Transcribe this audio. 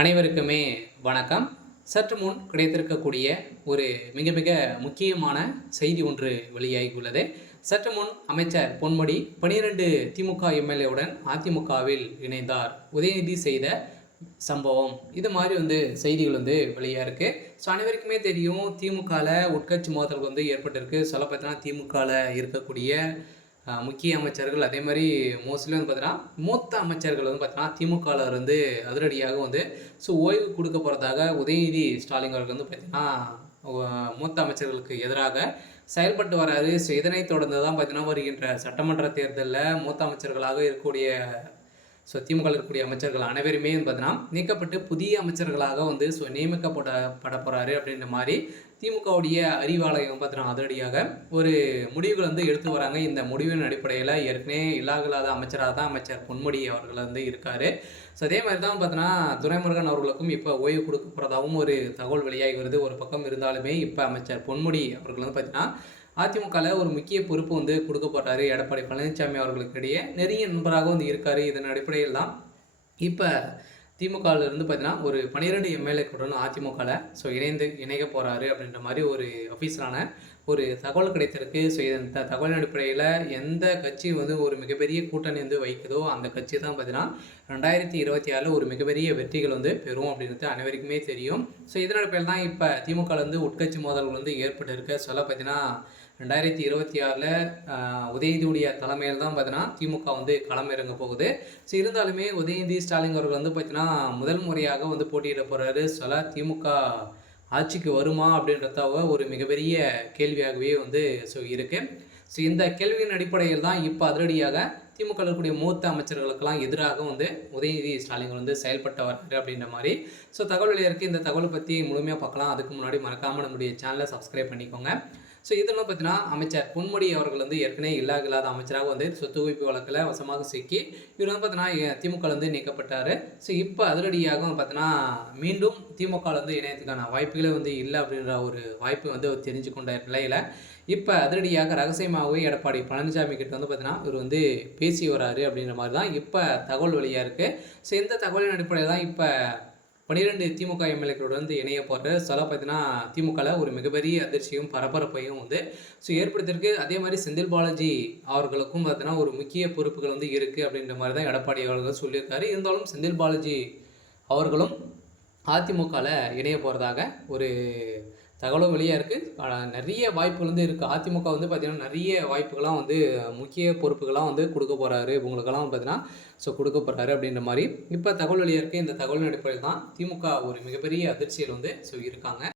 அனைவருக்குமே வணக்கம். சற்று முன் கிடைத்திருக்கக்கூடிய ஒரு மிக மிக முக்கியமான செய்தி ஒன்று வெளியாகியுள்ளது. சற்று முன் அமைச்சர் பொன்முடி 12 திமுக எம்எல்ஏவுடன் அதிமுகவில் இணைந்தார். உதயநிதி செய்த சம்பவம் இது மாதிரி செய்திகள் வெளியாக இருக்குது. ஸோ அனைவருக்குமே தெரியும், திமுகவில் உட்கட்சி மோதல்கள் ஏற்பட்டிருக்கு. சொல்ல பார்த்தீங்கன்னா திமுகவில் இருக்கக்கூடிய முக்கிய அமைச்சர்கள், அதே மாதிரி மோஸ்ட்லி பார்த்தீங்கன்னா மூத்த அமைச்சர்கள் பார்த்தீங்கன்னா திமுகவில் அதிரடியாக ஓய்வு கொடுக்க போகிறதாக உதயநிதி ஸ்டாலின் அவர்கள் பார்த்தீங்கன்னா மூத்த அமைச்சர்களுக்கு எதிராக செயல்பட்டு வராரு. ஸோ இதனைத் தொடர்ந்து தான் பார்த்தீங்கன்னா வருகின்ற சட்டமன்ற தேர்தலில் மூத்த அமைச்சர்களாக இருக்கக்கூடிய திமுக இருக்கக்கூடிய அமைச்சர்கள் அனைவருமே பார்த்தீங்கன்னா நீக்கப்பட்டு புதிய அமைச்சர்களாக நியமிக்கப்பட போகிறாரு அப்படின்ற மாதிரி திமுகவுடைய அறிவாலயம் பார்த்தீங்கன்னா அதிரடியாக ஒரு முடிவுகள் எடுத்து வராங்க. இந்த முடிவின் அடிப்படையில் ஏற்கனவே இல்லாத அமைச்சராக தான் அமைச்சர் பொன்முடி அவர்கள் இருக்கார். ஸோ அதே மாதிரி தான் பார்த்தீங்கன்னா துரைமுருகன் அவர்களுக்கும் இப்போ ஓய்வு கொடுக்க போகிறதாகவும் ஒரு தகவல் வெளியாகி வருது. ஒரு பக்கம் இருந்தாலுமே இப்போ அமைச்சர் பொன்முடி அவர்கள் பார்த்தீங்கன்னா அதிமுகவில் ஒரு முக்கிய பொறுப்பு கொடுக்க போகிறாரு. எடப்பாடி பழனிசாமி அவர்களுக்கு இடையே நெருங்கிய நண்பராக இருக்கார். இதன் அடிப்படையில் தான் இப்போ திமுகவிலிருந்து பார்த்தீங்கன்னா ஒரு 12 எம்எல்ஏக்களுடன் அதிமுகவில் இணைய போகிறாரு அப்படின்ற மாதிரி ஒரு அஃபீஷியலான ஒரு தகவல் கிடைத்திருக்கு. ஸோ இந்த தகவலின் அடிப்படையில் எந்த கட்சி ஒரு மிகப்பெரிய கூட்டணி வைக்குதோ அந்த கட்சி தான் பார்த்தீங்கன்னா 2026 ஒரு மிகப்பெரிய வெற்றிகள் பெறும் அப்படின்றது அனைவருக்குமே தெரியும். ஸோ இதன் அடிப்படையில் தான் இப்போ திமுகவில் உட்கட்சி மோதல்கள் ஏற்பட்டிருக்க சொல்ல பார்த்தீங்கன்னா 2026 உதயநிதியுடைய தலைமையில் தான் பார்த்தீங்கன்னா திமுக களம் இறங்க போகுது. ஸோ இருந்தாலுமே உதயநிதி ஸ்டாலின் அவர்கள் பார்த்தீங்கன்னா முதல் முறையாக போட்டியிட போகிறாரு. சொல்ல திமுக ஆட்சிக்கு வருமா அப்படின்றத ஒரு மிகப்பெரிய கேள்வியாகவே இருக்குது. ஸோ இந்த கேள்வியின் அடிப்படையில் தான் இப்போ அதிரடியாக திமுக இருக்கக்கூடிய மூத்த அமைச்சர்களுக்கெல்லாம் எதிராக உதயநிதி ஸ்டாலின் செயல்பட்டு வர்றாரு அப்படின்ற மாதிரி தகவல் வெளியாக இந்த தகவலை பற்றி முழுமையாக பார்க்கலாம். அதுக்கு முன்னாடி மறக்காமல் நம்முடைய சேனலை சப்ஸ்கிரைப் பண்ணிக்கோங்க. ஸோ இதெல்லாம் பார்த்தீங்கன்னா அமைச்சர் பொன்முடி அவர்கள் ஏற்கனவே இல்லாத அமைச்சராக சொத்து குவிப்பு வழக்கில் வசமாக சிக்கி இவர் பார்த்தீங்கன்னா திமுக நீக்கப்பட்டார். ஸோ இப்போ அதிரடியாக பார்த்தீங்கன்னா மீண்டும் திமுக இணையத்துக்கான வாய்ப்புகளே இல்லை அப்படின்ற ஒரு வாய்ப்பு தெரிஞ்சு கொண்ட நிலையில் இப்போ அதிரடியாக ரகசியமாகவே எடப்பாடி பழனிசாமி கிட்ட பார்த்தீங்கன்னா இவர் பேசி வராரு அப்படின்ற மாதிரி தான் இப்போ தகவல் வெளியாக இருக்குது. ஸோ இந்த தகவலின் அடிப்படையில் தான் இப்போ 12 திமுக எம்எல்ஏக்களுடன் இணைய போகிற சொல்ல பார்த்தீங்கன்னா திமுகவில் ஒரு மிகப்பெரிய அதிர்ச்சியும் பரபரப்பையும் ஏற்படுத்தியிருக்கு. அதே மாதிரி செந்தில் பாலாஜி அவர்களுக்கும் பார்த்தீங்கன்னா ஒரு முக்கிய பொறுப்புகள் இருக்குது அப்படின்ற மாதிரி தான் எடப்பாடி அவர்கள் சொல்லியிருக்காரு. இருந்தாலும் செந்தில் பாலாஜி அவர்களும் அதிமுகவில் இணைய போகிறதாக ஒரு தகவலும் வெளியாக இருக்குது. நிறைய வாய்ப்புகள் இருக்குது. அதிமுக பார்த்திங்கன்னா நிறைய வாய்ப்புகள்லாம் முக்கிய பொறுப்புகள்லாம் கொடுக்க போகிறாரு இவங்களுக்கெல்லாம் பார்த்தீங்கன்னா கொடுக்க போகிறாரு அப்படின்ற மாதிரி இப்போ தகவல் வெளியாக இருக்குது. இந்த தகவலின் அடிப்படையில் தான் திமுக ஒரு மிகப்பெரிய அதிர்ச்சியில் இருக்காங்க.